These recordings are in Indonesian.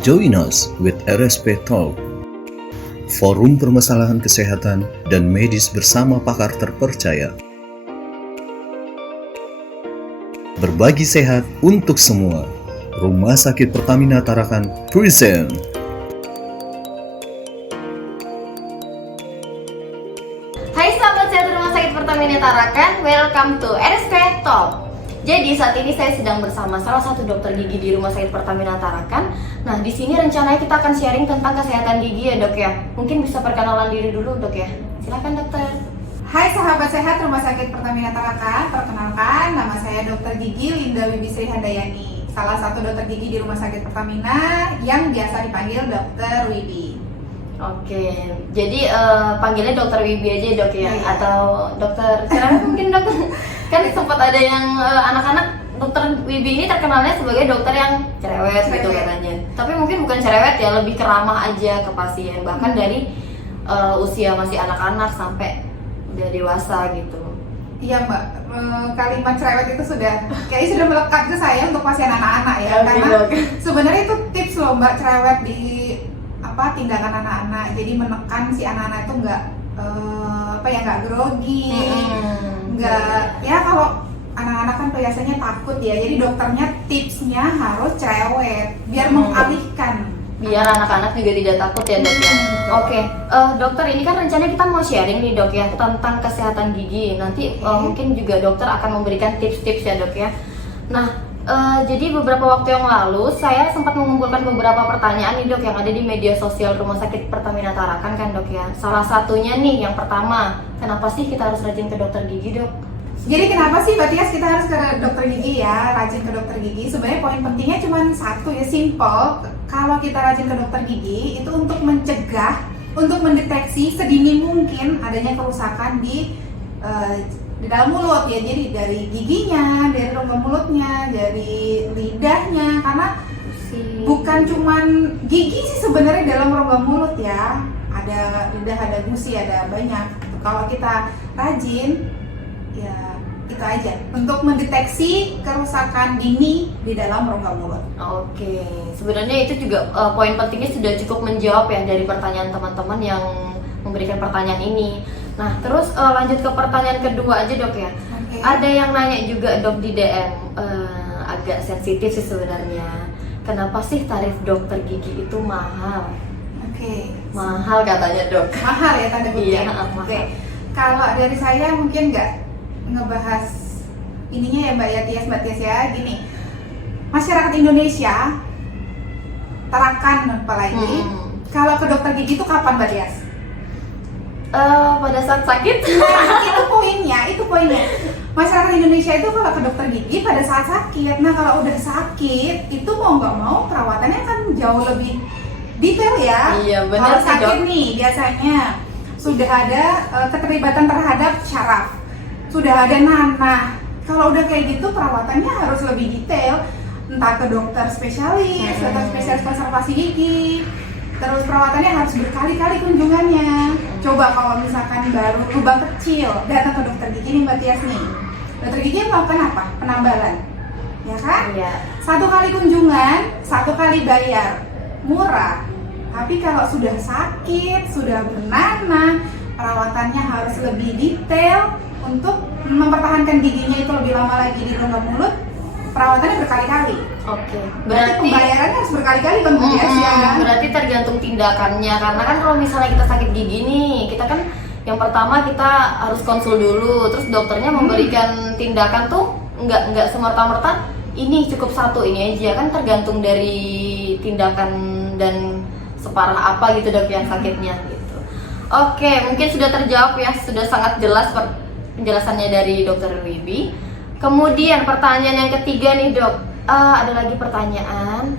Join us with RSP Talk, forum permasalahan kesehatan dan medis bersama pakar terpercaya. Berbagi sehat untuk semua. Rumah Sakit Pertamina Tarakan present. Hai sahabat sehat Rumah Sakit Pertamina Tarakan, welcome to RSP Talk. Jadi saat ini saya sedang bersama salah satu dokter gigi di Rumah Sakit Pertamina Tarakan. Nah, di sini rencananya kita akan sharing tentang kesehatan gigi ya dok ya. Mungkin bisa perkenalan diri dulu dok ya. Silakan dokter. Hai sahabat sehat Rumah Sakit Pertamina Tarakan, perkenalkan nama saya Dr. Gigi Linda Wibisri Handayani, salah satu dokter gigi di Rumah Sakit Pertamina yang biasa dipanggil Dr. Wibi. Oke, jadi panggilnya dokter Wibi aja dok ya, Iya. atau dokter cerewet mungkin dok. Kan sempat ada yang anak-anak dokter Wibi ini terkenalnya sebagai dokter yang cerewet gitu katanya. Tapi mungkin bukan cerewet ya, lebih keramah aja ke pasien, bahkan dari usia masih anak-anak sampai udah dewasa gitu. Iya mbak, kalimat cerewet itu kayaknya sudah melekat ke saya untuk pasien anak-anak ya. Oke, Karena dok. sebenarnya itu tips loh mbak, cerewet di tindakan anak-anak. Jadi menekan si anak-anak itu nggak grogi, nggak ya kalau anak-anak kan biasanya takut ya. Jadi dokternya tipsnya harus cerewet biar mengalihkan. Biar anak-anak juga tidak takut ya dok ya. Oke, dokter ini kan rencananya kita mau sharing nih dok ya tentang kesehatan gigi. Nanti mungkin juga dokter akan memberikan tips-tips ya dok ya. Nah, jadi beberapa waktu yang lalu saya sempat mengumpulkan beberapa pertanyaan nih dok yang ada di media sosial Rumah Sakit Pertamina Tarakan kan dok ya. Salah satunya nih yang pertama, kenapa sih kita harus rajin ke dokter gigi dok? Jadi kenapa sih Mbak Tias kita harus ke dokter gigi ya, rajin ke dokter gigi? Sebenarnya poin pentingnya cuma satu ya, simple. Kalau kita rajin ke dokter gigi itu untuk mencegah, untuk mendeteksi sedini mungkin adanya kerusakan di dalam mulut ya. Jadi dari giginya, dari rongga mulutnya, dari lidahnya. Karena bukan cuman gigi sih sebenarnya dalam rongga mulut ya. Ada lidah, ada gusi, ada banyak. Kalau kita rajin ya itu aja untuk mendeteksi kerusakan dini di dalam rongga mulut. Oke, sebenarnya itu juga poin pentingnya sudah cukup menjawab ya dari pertanyaan teman-teman yang memberikan pertanyaan ini. Nah, terus lanjut ke pertanyaan kedua aja dok ya. Oke. Ada yang nanya juga dok di DM, agak sensitif sih sebenarnya. Kenapa sih tarif dokter gigi itu mahal? Oke. Mahal katanya dok. Mahal ya tanda kutip. Iya, mahal. Oke. Kalau dari saya mungkin nggak ngebahas ininya ya Mbak Tias ya, gini. Masyarakat Indonesia Tarakan apalagi kalau ke dokter gigi itu kapan Mbak Tias? Pada saat sakit. Itu poinnya. Masyarakat Indonesia itu kalau ke dokter gigi pada saat sakit. Nah kalau udah sakit itu mau nggak mau perawatannya kan jauh lebih detail ya. Iya benar Kalau sih sakit dok. nih biasanya sudah ada keterlibatan terhadap syaraf, sudah ada nanah. Kalau udah kayak gitu perawatannya harus lebih detail, entah ke dokter spesialis, dokter spesialis konservasi gigi. Terus perawatannya harus berkali-kali kunjungannya. Coba kalau misalkan baru lubang kecil datang ke dokter gigi nih Mbak Tias nih. Dokter gigi melakukan apa? Penambalan, ya kan? Iya. 1 kali kunjungan, 1 kali bayar, murah. Tapi kalau sudah sakit, sudah bernanah, perawatannya harus lebih detail untuk mempertahankan giginya itu lebih lama lagi di rongga mulut. Perawatannya berkali-kali. Oke. Berarti pembayarannya harus berkali-kali Bang Tias ya kan? Berarti tergantung tindakannya, karena kan kalau misalnya kita sakit gigi nih, kita kan yang pertama kita harus konsul dulu, terus dokternya memberikan tindakan tuh nggak semerta-merta ini cukup satu ini aja, kan tergantung dari tindakan dan separah apa gitu dok yang sakitnya gitu. Oke, mungkin sudah terjawab ya, sudah sangat jelas penjelasannya dari dokter Wibi. Kemudian pertanyaan yang ketiga nih dok, ada lagi pertanyaan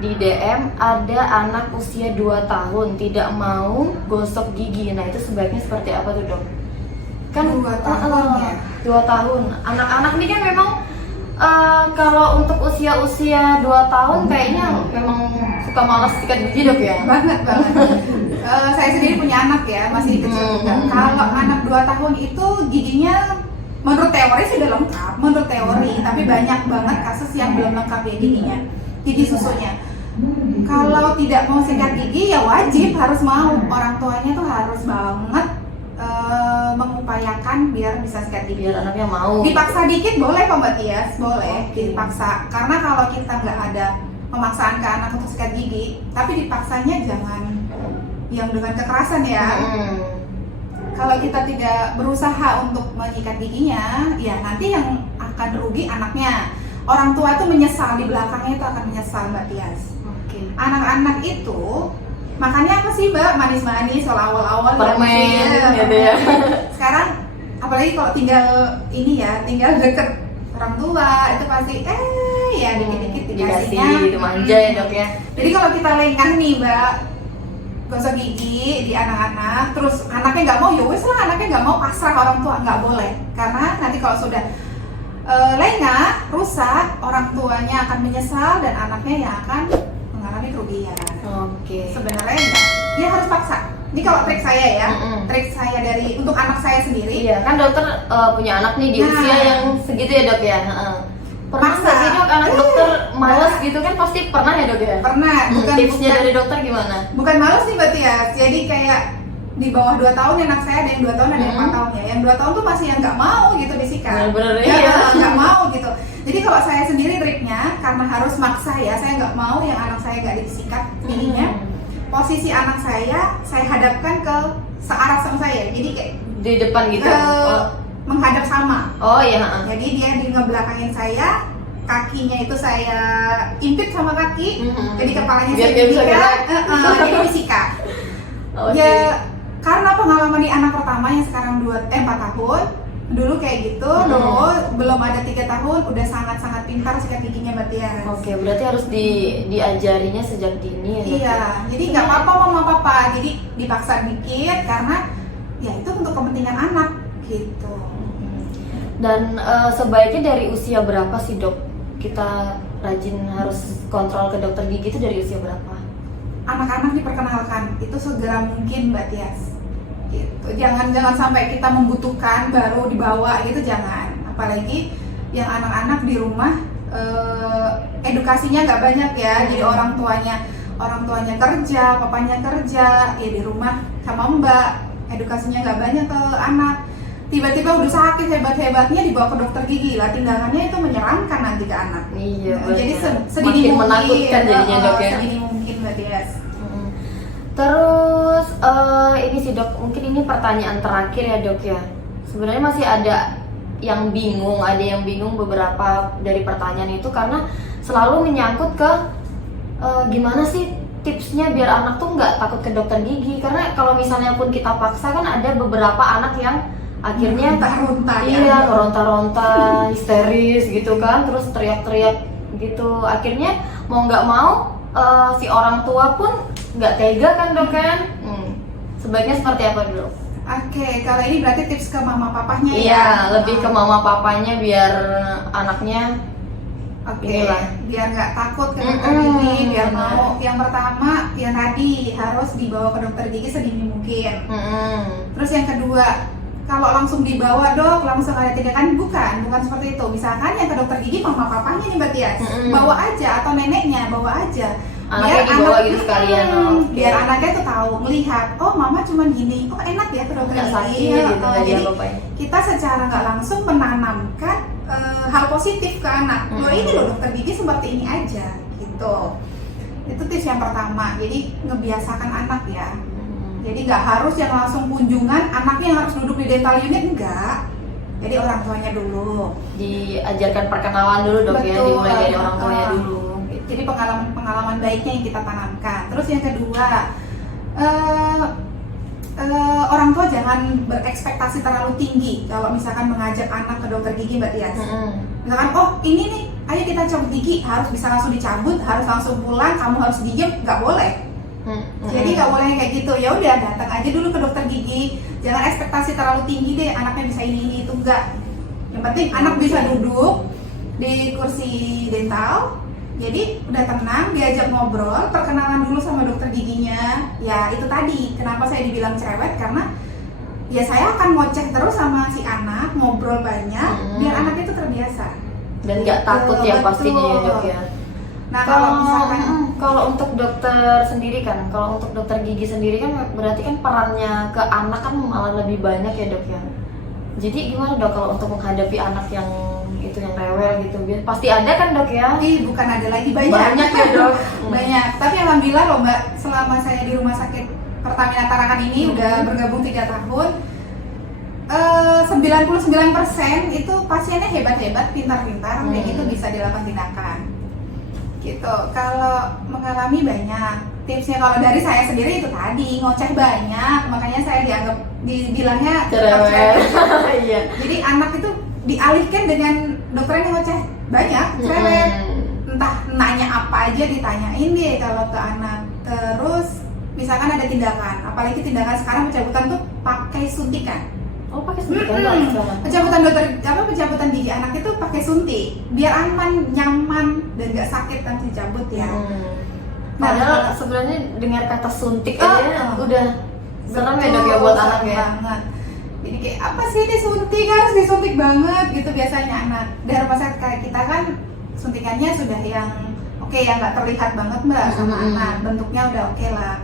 di DM, ada anak usia 2 tahun tidak mau gosok gigi. Nah itu sebaiknya seperti apa tuh dok? Kan 2 tahun ya? 2 tahun. Anak-anak ini kan memang kalau untuk usia-usia 2 tahun kayaknya memang suka malas sikat gigi dok ya? Banget. Saya sendiri punya anak ya, masih kecil juga. Kalau anak 2 tahun itu giginya menurut teori sudah lengkap, tapi banyak banget kasus yang belum lengkap ya giginya, gigi susunya. Kalau tidak mau sikat gigi ya wajib harus mau, orang tuanya tuh harus banget mengupayakan biar bisa sikat gigi. Biar anaknya mau. Dipaksa dikit boleh kok Mbak Tias, boleh Oke. dipaksa. Karena kalau kita nggak ada pemaksaan ke anak untuk sikat gigi, tapi dipaksanya jangan yang dengan kekerasan ya. Kalau kita tidak berusaha untuk menyikat giginya, ya nanti yang akan rugi anaknya. Orang tua itu menyesal, di belakangnya itu akan menyesal Mbak Tias. Oke. Anak-anak itu makannya apa sih Mbak? Manis-manis kalau awal-awal Permen ya, gitu ya. Sekarang apalagi kalau tinggal ini ya, tinggal deket orang tua itu pasti ya dikit-dikit dikasih dikasihnya gitu manja ya dok ya. Jadi kalau kita lengah nih Mbak, gosok gigi di anak-anak, terus anaknya nggak mau, ya wes lah anaknya nggak mau, pasrah orang tua, nggak boleh. Karena nanti kalau sudah lengah, rusak, orang tuanya akan menyesal dan anaknya yang akan mengalami kerugian. Oke. Sebenarnya enggak, dia harus paksa. Ini kalau trik saya ya, Mm-mm. trik saya dari untuk anak saya sendiri. Iya kan dokter punya anak nih di Nah. usia yang segitu ya dok ya. Pernah Maksa. nggak sih dok anak dokter males gitu kan, pasti pernah ya dok ya. Pernah, Tipsnya dari dokter gimana? bukan males nih Mbak Tias, jadi kayak di bawah 2 tahun anak saya ada yang 2 tahun ada yang 4 tahun ya. Yang 2 tahun tuh masih yang nggak mau gitu disikat. Bener-bener Ya, iya. nggak mau gitu. Jadi kalau saya sendiri triknya karena harus maksa ya, saya nggak mau yang anak saya nggak disikat giginya. Posisi anak saya hadapkan ke searah sama saya. Jadi kayak Di depan gitu. menghadap sama. Oh iya. Jadi dia di ngebelakangin saya, kakinya itu saya impit sama kaki. Jadi kepalanya Biar saya dia bisa disikat, gerak. jadi disikat. Oh, Ya karena pengalaman di anak pertama yang sekarang 4 tahun, dulu kayak gitu, dulu belum ada 3 tahun udah sangat-sangat pintar sikat giginya Mbak Tias. Oke, berarti harus diajarinya sejak dini ya dok? Iya, jadi nggak apa-apa mama papa, jadi dipaksa dikit karena ya itu untuk kepentingan anak gitu. Dan sebaiknya dari usia berapa sih dok kita rajin harus kontrol ke dokter gigi itu dari usia berapa? Anak-anak diperkenalkan itu segera mungkin Mbak Tias. Gitu. Jangan sampai kita membutuhkan baru dibawa gitu, jangan. Apalagi yang anak-anak di rumah edukasinya nggak banyak ya. Jadi orang tuanya kerja, papanya kerja, ya di rumah sama Mbak edukasinya nggak banyak ke anak. Tiba-tiba udah sakit hebat-hebatnya dibawa ke dokter gigi lah, tindakannya itu menyeramkan nanti ke anak. Iya. Jadi benar. sedini Makin mungkin menakutkan jadinya dok ya. sedini mungkin Mbak Tias. Terus ini sih dok, mungkin ini pertanyaan terakhir ya dok ya. Sebenarnya masih ada yang bingung beberapa dari pertanyaan itu karena selalu menyangkut ke gimana sih tipsnya biar anak tuh nggak takut ke dokter gigi. Karena kalau misalnya pun kita paksa kan ada beberapa anak yang akhirnya Ronta-ronta ya. iya ronta-ronta, histeris gitu kan, terus teriak-teriak gitu. Akhirnya mau nggak mau si orang tua pun nggak tega kan dok kan. Sebaiknya seperti apa dok? Oke, kalau ini berarti tips ke mama papanya ya? Iya, lebih ke mama papanya biar anaknya Oke, inilah. biar nggak takut ke dokter gigi, biar mau. Yang pertama, yang tadi harus dibawa ke dokter gigi sedini mungkin. Terus yang kedua, kalau langsung dibawa dok, langsung ada tindakan, bukan seperti itu. Misalkan yang ke dokter gigi mama papanya nih Mbak Tias, bawa aja, atau neneknya bawa aja. Anaknya dibawa gitu sekalian. Oke. Biar anaknya tuh tahu, melihat, oh mama cuman gini, oh enak ya ke dokter Nggak gigi. sakit gitu nggak Jadi diapa-apain. kita secara nggak langsung menanamkan hal positif ke anak. Oh ini loh dokter gigi seperti ini aja, gitu. Itu tips yang pertama. Jadi ngebiasakan anak ya. Jadi nggak harus yang langsung kunjungan, anaknya yang harus duduk di dental unit, enggak. Jadi orang tuanya dulu. Diajarkan perkenalan dulu dok ya, Betul. dimulai dari orang tuanya dulu. Jadi pengalaman baiknya yang kita tanamkan. Terus yang kedua, orang tua jangan berekspektasi terlalu tinggi kalau misalkan mengajak anak ke dokter gigi Mbak Tias. Misalkan, oh ini nih, ayo kita cabut gigi, harus bisa langsung dicabut, harus langsung pulang, kamu harus diem, nggak boleh. Jadi nggak boleh kayak gitu. Ya udah, datang aja dulu ke dokter gigi. Jangan ekspektasi terlalu tinggi deh, anaknya bisa ini itu, enggak. Yang penting anak bisa duduk di kursi dental. Jadi udah tenang, diajak ngobrol, perkenalan dulu sama dokter giginya. Ya itu tadi, kenapa saya dibilang cerewet, karena ya saya akan ngoceh terus sama si anak, ngobrol banyak, biar anaknya itu terbiasa. Dan nggak takut ya Betul. pastinya ya dok ya. Nah kalau misalkan Kalau untuk dokter sendiri kan, kalau untuk dokter gigi sendiri kan berarti kan perannya ke anak kan malah lebih banyak ya dok ya. Jadi gimana dok kalau untuk menghadapi anak yang itu yang rewel gitu, pasti ada kan dok ya? Bukan ada lagi, banyak. Banyak ya dok. Banyak. Tapi alhamdulillah loh Mbak, selama saya di rumah sakit Pertamina Tarakan ini udah bergabung 3 tahun, 99% itu pasiennya hebat-hebat, pintar-pintar, dan itu bisa dilakukan tindakan. Gitu. Kalau mengalami banyak tipsnya, kalau dari saya sendiri itu tadi ngoceh banyak, makanya saya dibilangnya Cerewet. Iya. Jadi anak itu dialihkan dengan dokter yang ngoceh banyak, cerewet. Entah nanya apa aja ditanyain deh kalau ke anak. Terus misalkan ada tindakan, apalagi tindakan sekarang pencabutan tuh pakai suntikan. Oh pakai suntikan dok. Pencabutan gigi anak itu pakai suntik biar aman, nyaman, dan gak sakit kan dicabut ya. Padahal sebenarnya dengar kata suntik aja udah serem ya dok ya buat anak ya. Banget. Jadi kayak apa sih disuntik, harus disuntik banget gitu biasanya anak. Dari rumah sakit kayak kita kan suntikannya sudah yang oke, yang nggak terlihat banget Mbak sama anak, bentuknya udah oke lah.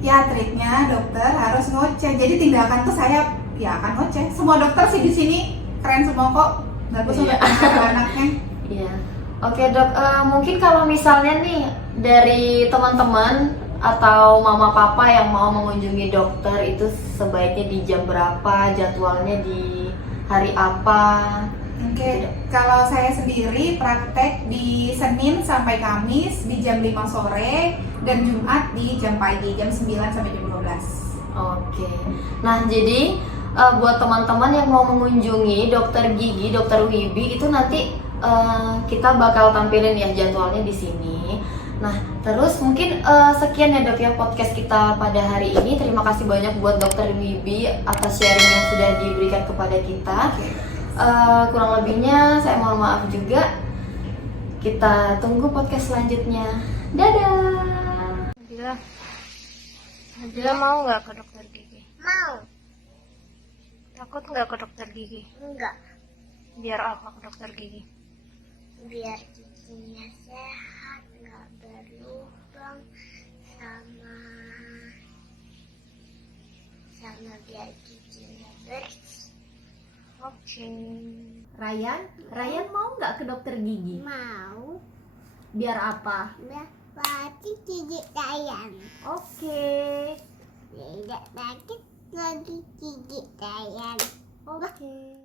Ya triknya dokter harus ngoceh. Jadi tindakan tuh saya ya akan ngoceh. Semua dokter sih di sini keren semua kok. Bagus untuk anaknya. Iya. Oke dok, mungkin kalau misalnya nih dari teman-teman atau mama papa yang mau mengunjungi dokter itu sebaiknya di jam berapa, jadwalnya di hari apa? Oke, kalau saya sendiri praktek di Senin sampai Kamis di jam 5 sore dan Jumat di jam pagi, jam 9 sampai jam 12. Oke. Nah, jadi buat teman-teman yang mau mengunjungi dokter gigi, dokter Wibi itu nanti kita bakal tampilin ya jadwalnya di sini. Nah, terus mungkin sekian ya dok ya podcast kita pada hari ini. Terima kasih banyak buat dokter Wibi atas sharing yang sudah diberikan kepada kita. Kurang lebihnya saya mohon maaf juga. Kita tunggu podcast selanjutnya. Dadah. Nadila mau nggak ke dokter gigi? Mau. Takut nggak ke dokter gigi? Enggak. Biar apa ke dokter gigi? Biar giginya sehat, nggak berlubang, sama biar giginya bersih. Oke. Ryan mau nggak ke dokter gigi? Mau. Biar apa? Biar pasti gigi Ryan. Oke. Tidak sakit lagi gigi Ryan. Oke.